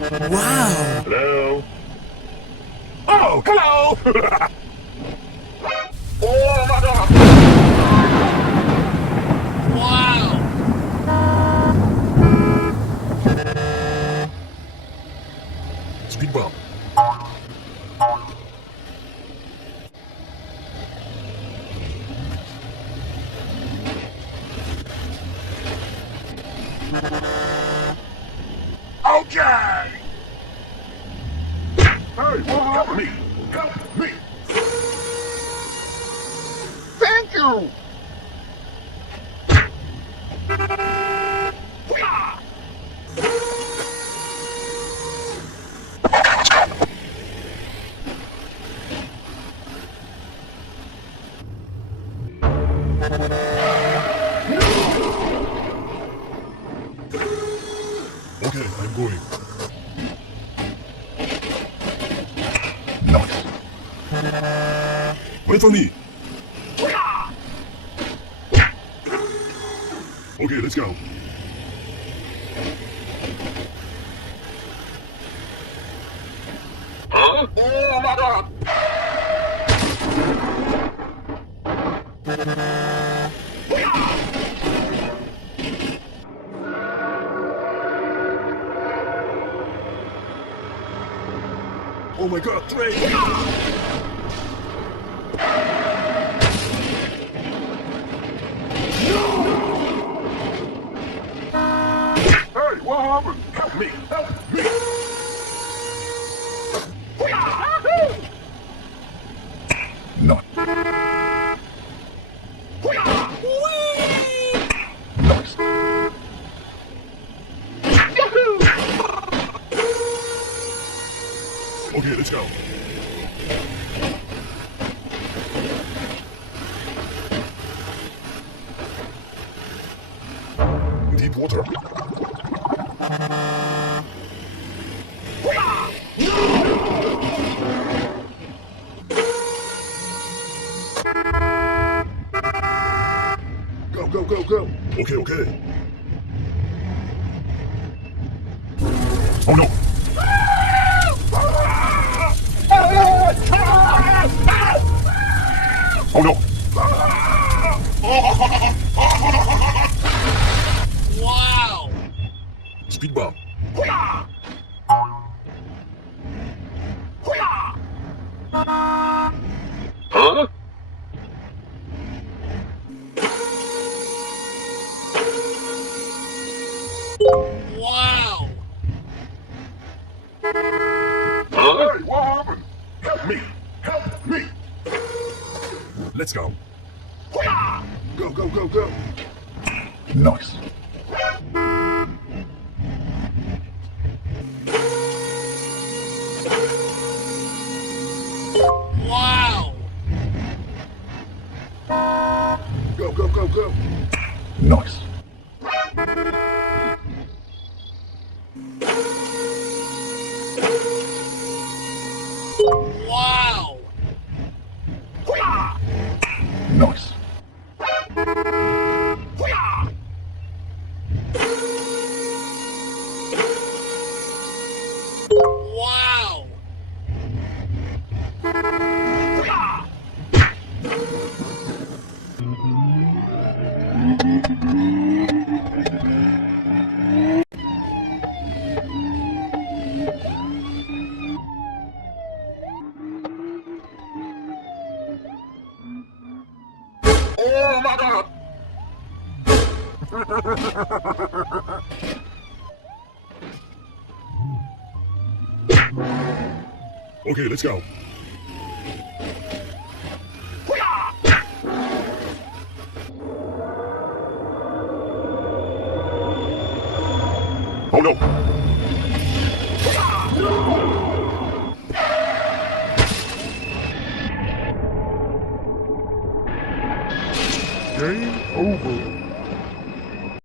Wow! Hello? Oh, hello! Oh my god! Wow! Speed bump. Okay! Hey, help me! Help me! Thank you! Okay, I'm going. Nice. Wait for me. Okay, let's go. Huh? Oh my god! Oh my god, train! Hey, what happened? Help me! Help me! No. Nice. Okay, let's go. Deep water. Go, go, go, go. Okay, okay. Oh no. Oh no. Wow! Speed bump. Huh? Wow! Huh? Hey, what happened? Help me! Help me! Let's go. Go, go, go, go. Nice. Wow! Go, go, go, go. Nice. Wow! Nice. Wow! Oh my god! Okay, let's go. Oh no! Game over.